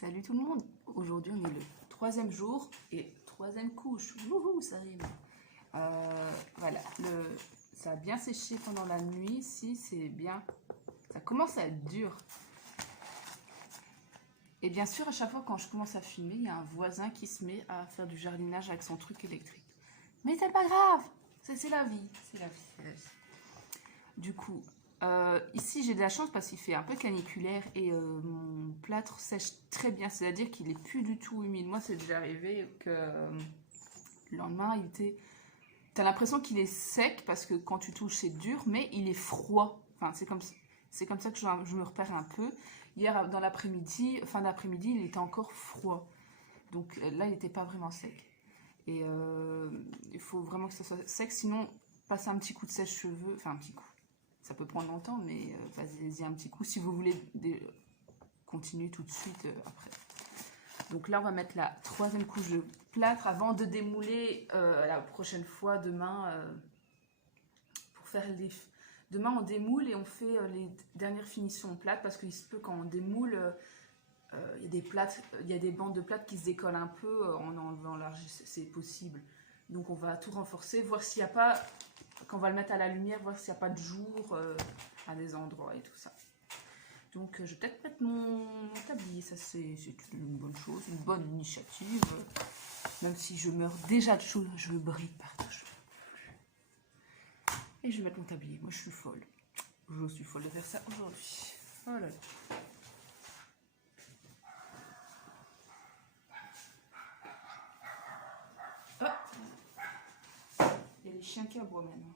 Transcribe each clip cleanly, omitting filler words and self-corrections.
Salut tout le monde. Aujourd'hui on est le troisième jour et troisième couche. Wouhou, ça rime. Voilà, ça a bien séché pendant la nuit. Si c'est bien, ça commence à être dur. Et bien sûr, à chaque fois quand je commence à filmer, il y a un voisin qui se met à faire du jardinage avec son truc électrique. Mais c'est pas grave, c'est la vie, c'est la vie, c'est la vie. Du coup, ici j'ai de la chance parce qu'il fait un peu caniculaire et mon plâtre sèche très bien, c'est-à-dire qu'il est plus du tout humide. Moi, c'est déjà arrivé que le lendemain, t'as l'impression qu'il est sec parce que quand tu touches, c'est dur, mais il est froid. Enfin, c'est comme ça que je me repère un peu. Hier, dans l'après-midi, fin d'après-midi, il était encore froid. Donc là, il n'était pas vraiment sec. Et il faut vraiment que ça soit sec, sinon, passer un petit coup de sèche-cheveux, enfin un petit coup. Ça peut prendre longtemps, mais vas-y un petit coup si vous voulez continuer tout de suite après. Donc là, on va mettre la troisième couche de plâtre avant de démouler la prochaine fois, demain, pour faire les... Demain, on démoule et on fait les dernières finitions plâtre parce qu'il se peut quand on démoule, il y a des bandes de plâtre qui se décollent un peu en enlevant l'argile, c'est possible. Donc on va tout renforcer, voir s'il n'y a pas... Quand on va le mettre à la lumière, voir s'il n'y a pas de jour à des endroits et tout ça. Donc je vais peut-être mettre mon tablier, ça c'est une bonne chose, une bonne initiative. Même si je meurs déjà de chaud, je brille partout. Et je vais mettre mon tablier, moi je suis folle. Je suis folle de faire ça aujourd'hui. Voilà. Il y a les chiens qui aboient maintenant.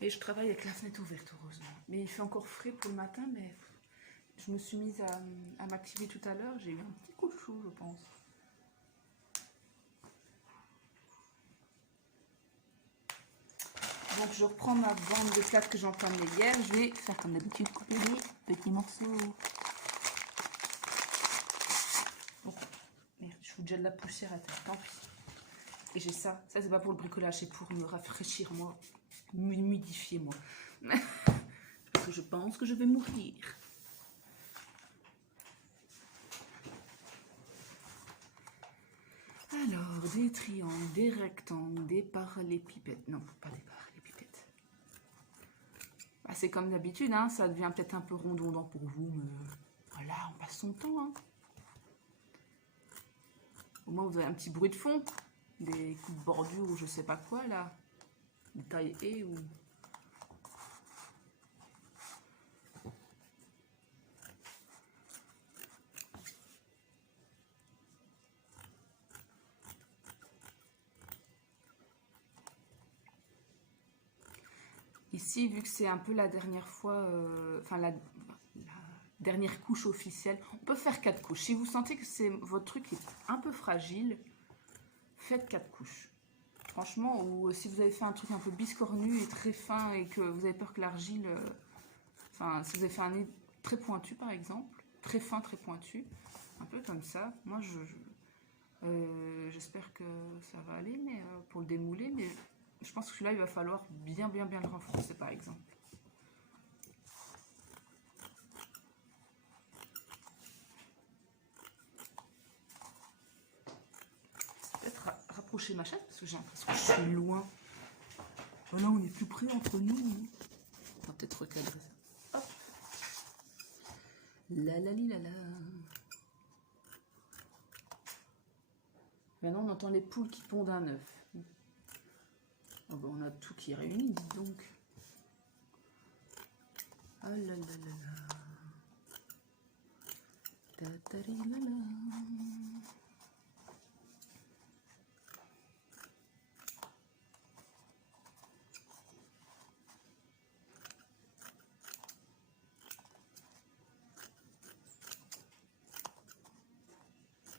Et je travaille avec la fenêtre ouverte, heureusement. Mais il fait encore frais pour le matin, mais je me suis mise à m'activer tout à l'heure. J'ai eu un petit coup de chaud, je pense. Donc je reprends ma bande de plâtre que j'ai entamée hier. Je vais faire comme d'habitude, couper des petits morceaux. Oh, merde, je fous déjà de la poussière à terre, tant pis. Et j'ai ça c'est pas pour le bricolage, c'est pour me rafraîchir moi, m'humidifier moi. Parce que je pense que je vais mourir. Alors, des triangles, des rectangles, des parallélépipèdes. Non, pas des parallélépipèdes. Bah, c'est comme d'habitude, hein, ça devient peut-être un peu redondant pour vous, mais voilà, on passe son temps. Hein. Au moins, vous avez un petit bruit de fond. Des coups de bordure ou je sais pas quoi, là. Des tailles et ou... Ici, vu que c'est un peu la dernière fois, enfin la dernière couche officielle, on peut faire 4 couches. Si vous sentez que votre truc est un peu fragile, faites 4 couches. Franchement, ou si vous avez fait un truc un peu biscornu et très fin et que vous avez peur que l'argile... Enfin, si vous avez fait un nez très pointu, par exemple, très fin, très pointu, un peu comme ça. Moi, j'espère que ça va aller mais pour le démouler, mais je pense que celui-là, il va falloir bien le renforcer, par exemple. Peut-être rapprocher ma chaise, parce que j'ai l'impression que je suis loin. Oh là, on est plus près entre nous. On va peut-être recadrer ça. Hop. La la li la la. Maintenant, on entend les poules qui pondent un œuf. Oh ben, on a tout qui est réuni, dis donc. Ah là là là là. Ta-ta-ri la la.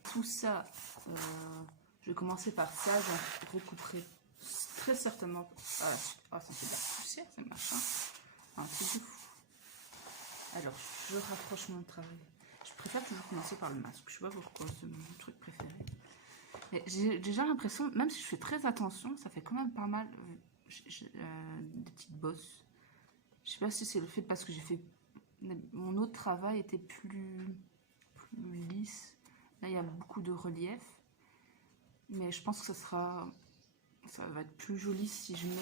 Tout ça, je vais commencer par ça, j'en recouperai très certainement. Ah, ça fait de la poussière, ces machins. Un truc de fou. Alors, je rapproche mon travail. Je préfère toujours commencer par le masque. Je sais pas pourquoi, c'est mon truc préféré. Mais j'ai déjà l'impression, même si je fais très attention, ça fait quand même pas mal de petites bosses. Je sais pas si c'est le fait parce que j'ai fait mon autre travail était plus lisse. Là, il y a beaucoup de relief. Mais je pense que ça va être plus joli si je mets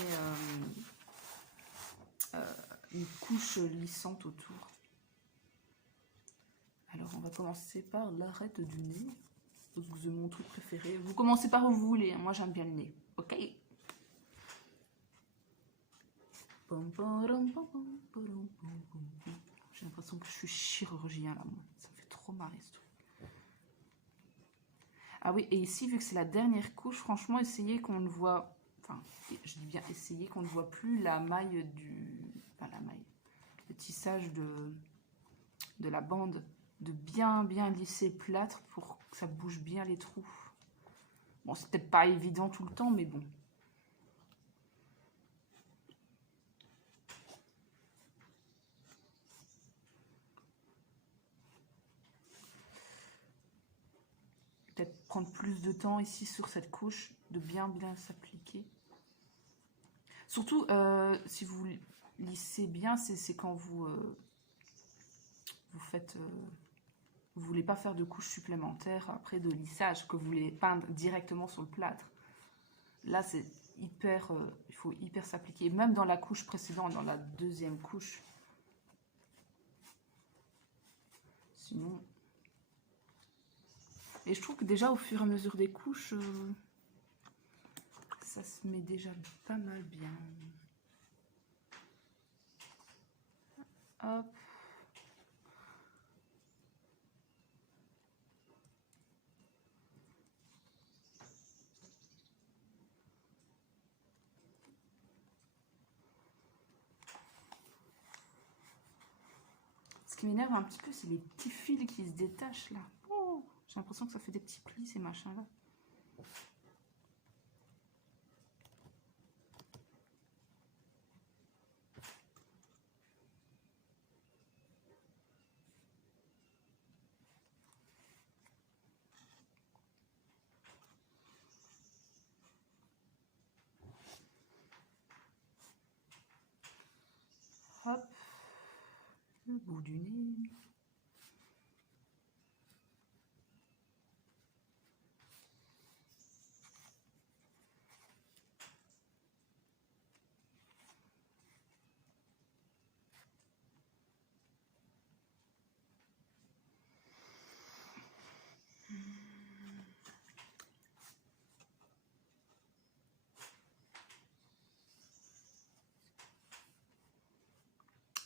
une couche lissante autour. Alors, on va commencer par l'arête du nez. C'est mon truc préféré. Vous commencez par où vous voulez. Hein. Moi, j'aime bien le nez. Ok. J'ai l'impression que je suis chirurgien là, moi. Ça me fait trop marrer ce truc. Ah oui, et ici, vu que c'est la dernière couche, franchement, essayez qu'on ne voit... Enfin, je dis bien essayez qu'on ne voit plus la maille du... Enfin, la maille. Le tissage de la bande. De bien lisser le plâtre pour que ça bouge bien les trous. Bon, c'est peut-être pas évident tout le temps, mais bon. Peut-être prendre plus de temps ici sur cette couche, de bien s'appliquer. Surtout, si vous lissez bien, c'est quand vous faites... vous voulez pas faire de couches supplémentaires après de lissage, que vous voulez peindre directement sur le plâtre. Là, c'est hyper... il faut hyper s'appliquer. Même dans la couche précédente, dans la deuxième couche. Sinon... Et je trouve que déjà, au fur et à mesure des couches, ça se met déjà pas mal bien. Hop. Ce qui m'énerve un petit peu, c'est les petits fils qui se détachent là. Oh, j'ai l'impression que ça fait des petits plis, ces machins-là. Hop. Le bout du nez.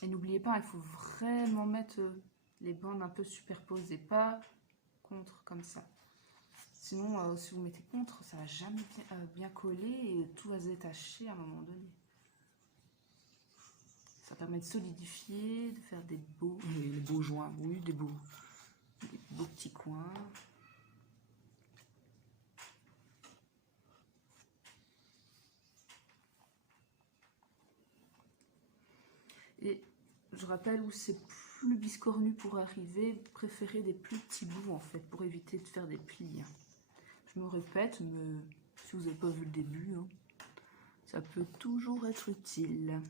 Et n'oubliez pas, il faut vraiment mettre les bandes un peu superposées, pas contre comme ça. Sinon, si vous mettez contre, ça va jamais bien coller et tout va se détacher à un moment donné. Ça permet de solidifier, de faire des beaux joints, oui, des beaux petits coins. Et je rappelle où c'est plus biscornu pour arriver, préférez des plus petits bouts en fait, pour éviter de faire des plis. Je me répète, mais si vous n'avez pas vu le début, hein, ça peut toujours être utile.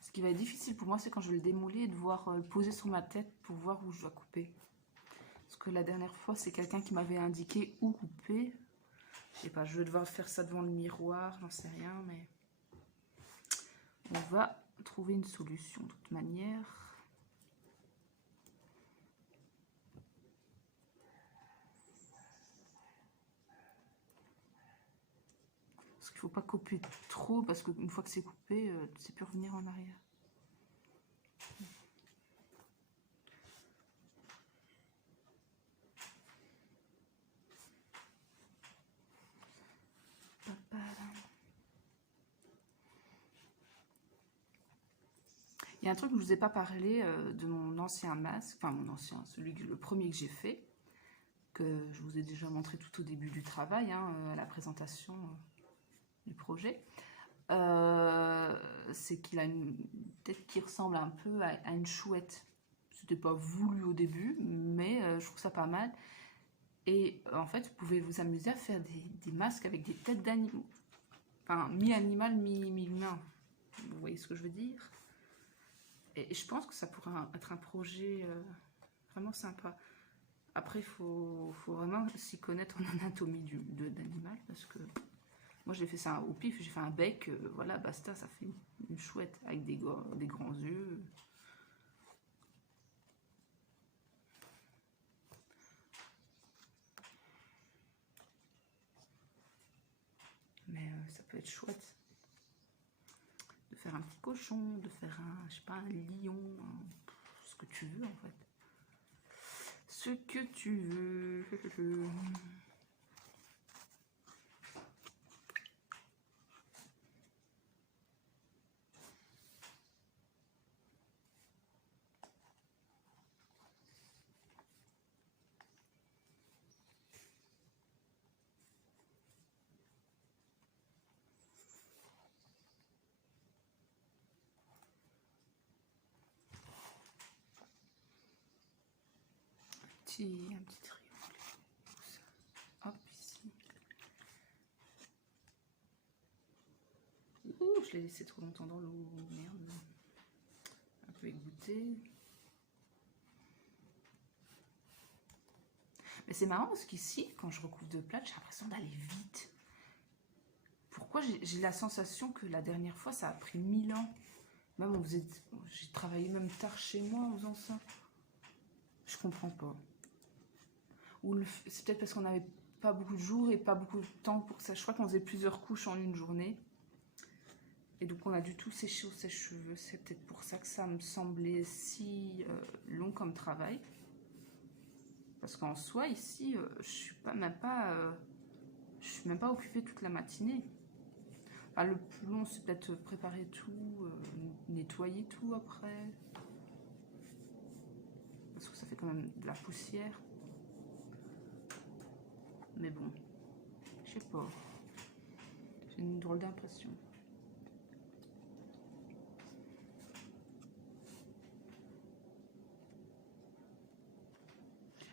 Ce qui va être difficile pour moi, c'est quand je vais le démouler et de devoir le poser sur ma tête pour voir où je dois couper. Parce que la dernière fois, c'est quelqu'un qui m'avait indiqué où couper. Je sais pas, je vais devoir faire ça devant le miroir, j'en sais rien, mais on va trouver une solution de toute manière. Parce qu'il ne faut pas couper trop, parce qu'une fois que c'est coupé, c'est plus revenir en arrière. Il y a un truc que je ne vous ai pas parlé de mon ancien masque, enfin mon ancien, le premier que j'ai fait, que je vous ai déjà montré tout au début du travail, hein, à la présentation du projet. c'est qu'il a une tête qui ressemble un peu à une chouette. C'était pas voulu au début, mais je trouve ça pas mal. Et en fait, vous pouvez vous amuser à faire des masques avec des têtes d'animaux. Enfin, mi-animal, mi-humain. Vous voyez ce que je veux dire? Et je pense que ça pourrait être un projet vraiment sympa. Après, il faut vraiment s'y connaître en anatomie d'animal, parce que moi, j'ai fait ça au pif, j'ai fait un bec, voilà, basta, ça fait une chouette avec des grands yeux. Mais ça peut être chouette de faire un petit cochon, de faire un, je sais pas, un lion, ce que tu veux en fait. Ce que tu veux. Un petit triangle. Hop, ici. Ouh, je l'ai laissé trop longtemps dans l'eau. Merde. Un peu égoutté. Mais c'est marrant parce qu'ici, quand je recouvre de plâtre, j'ai l'impression d'aller vite. Pourquoi j'ai la sensation que la dernière fois, ça a pris 1000 ans. Même j'ai travaillé même tard chez moi en faisant ça. Je comprends pas. Ou c'est peut-être parce qu'on n'avait pas beaucoup de jours et pas beaucoup de temps pour ça. Je crois qu'on faisait plusieurs couches en une journée. Et donc on a dû tout sécher au sèche-cheveux. C'est peut-être pour ça que ça me semblait si long comme travail. Parce qu'en soi, ici, je suis même pas occupée toute la matinée. Enfin, le plus long, c'est peut-être préparer tout, nettoyer tout après. Parce que ça fait quand même de la poussière. Mais bon, je sais pas. J'ai une drôle d'impression.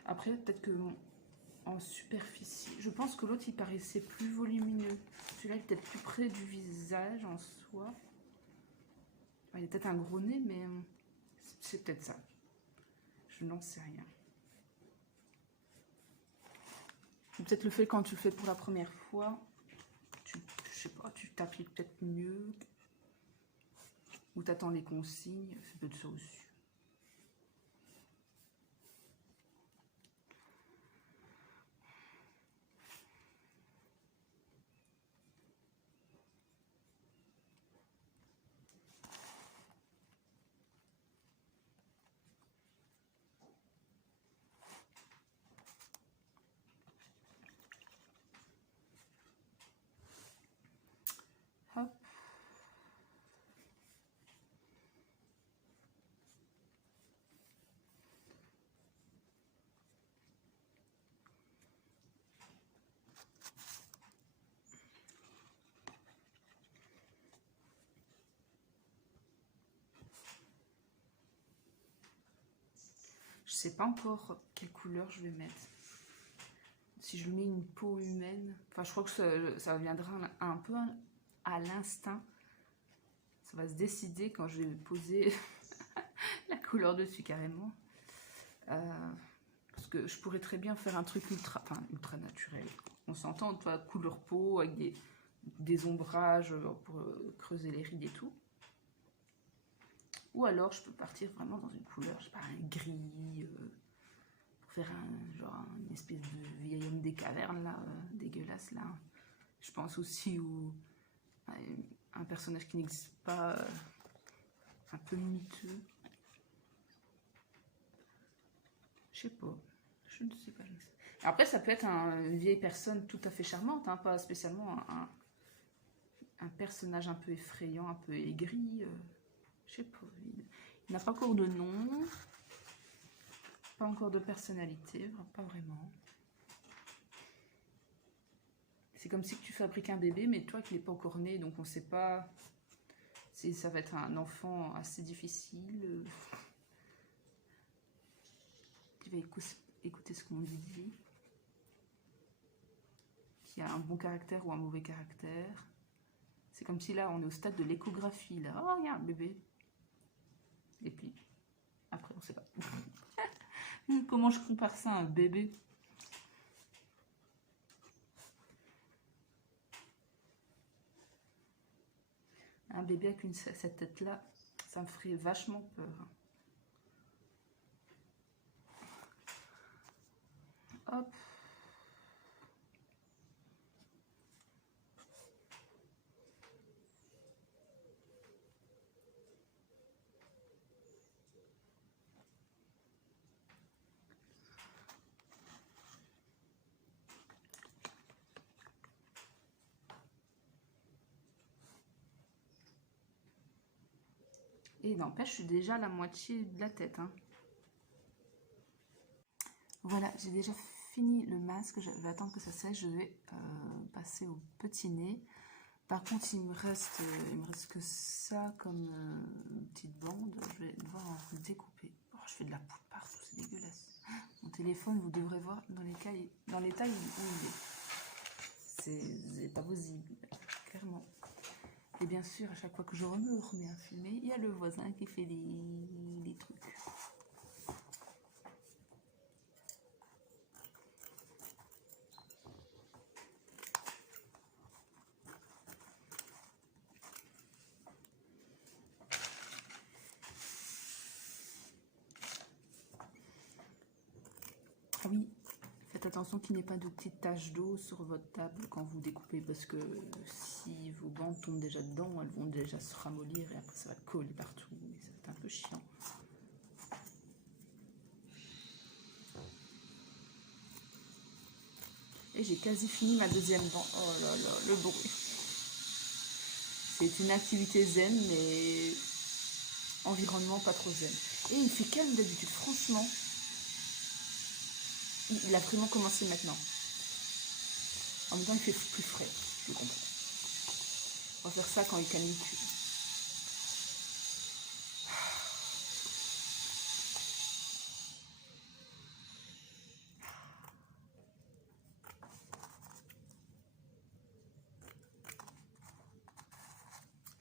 Après, peut-être que en superficie, je pense que l'autre il paraissait plus volumineux. Celui-là est peut-être plus près du visage en soi. Enfin, il a peut-être un gros nez, mais c'est peut-être ça. Je n'en sais rien. Peut-être le fait quand tu le fais pour la première fois, je sais pas, tu t'appliques peut-être mieux. Ou t'attends les consignes, c'est peut-être ça aussi. Hop. Je sais pas encore quelle couleur je vais mettre. Si je mets une peau humaine, enfin je crois que ça viendra un peu à l'instinct. Ça va se décider quand je vais poser la couleur dessus carrément. Parce que je pourrais très bien faire un truc ultra naturel. On s'entend, toi, couleur peau avec des ombrages pour creuser les rides et tout. Ou alors je peux partir vraiment dans une couleur, je sais pas, un gris, pour faire une espèce de vieil homme des cavernes là, dégueulasse là. Je pense aussi à un personnage qui n'existe pas, un peu miteux. Je sais pas, je ne sais pas. Après ça peut être une vieille personne tout à fait charmante, hein, pas spécialement un personnage un peu effrayant, un peu aigri. Je sais pas, il n'a pas encore de nom, pas encore de personnalité, pas vraiment. C'est comme si tu fabriques un bébé, mais toi qui n'est pas encore né, donc on ne sait pas. Ça va être un enfant assez difficile. Tu vas écouter ce qu'on lui dit. Qui a un bon caractère ou un mauvais caractère. C'est comme si là, on est au stade de l'échographie. Là, oh, il y a un bébé. Et puis, après, on ne sait pas. Comment je compare ça à un bébé? Un bébé avec cette tête-là, ça me ferait vachement peur. Hop. Et n'empêche, je suis déjà à la moitié de la tête. Hein. Voilà, j'ai déjà fini le masque. Je vais attendre que ça sèche. Je vais passer au petit nez. Par contre, il me reste que ça comme une petite bande. Je vais devoir en découper. Oh, je fais de la poudre partout, c'est dégueulasse. Mon téléphone, vous devrez voir dans l'état où il est. C'est pas visible, clairement. Et bien sûr, à chaque fois que je me remets à filmer, il y a le voisin qui fait des trucs. Ah oui, faites attention qu'il n'y ait pas de petites taches d'eau sur votre table quand vous découpez, parce que si vos bandes tombent déjà dedans, elles vont déjà se ramollir et après ça va coller partout. Et ça va être un peu chiant. Et j'ai quasi fini ma deuxième bande. Oh là là, le bruit. C'est une activité zen, mais environnement pas trop zen. Et il fait calme d'habitude, franchement. Il a vraiment commencé maintenant. En même temps, il fait plus frais, je comprends. On va faire ça quand il canicule.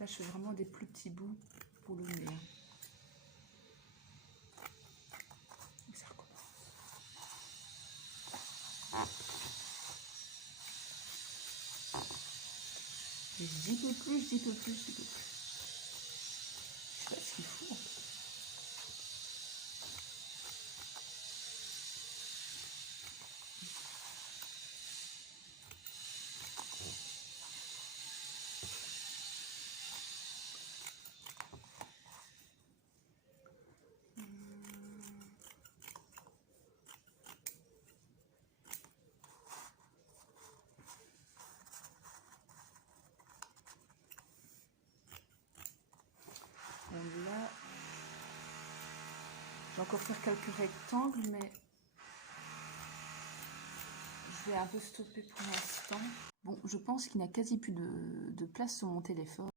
Là, je fais vraiment des plus petits bouts pour le nez. Et ça recommence. Et je dis peu plus, je dis peu plus, je dis peu plus. Je sais pas ce qu'il faut. Bon, là, je vais encore faire quelques rectangles, mais je vais un peu stopper pour l'instant. Bon, je pense qu'il n'y a quasi plus de place sur mon téléphone.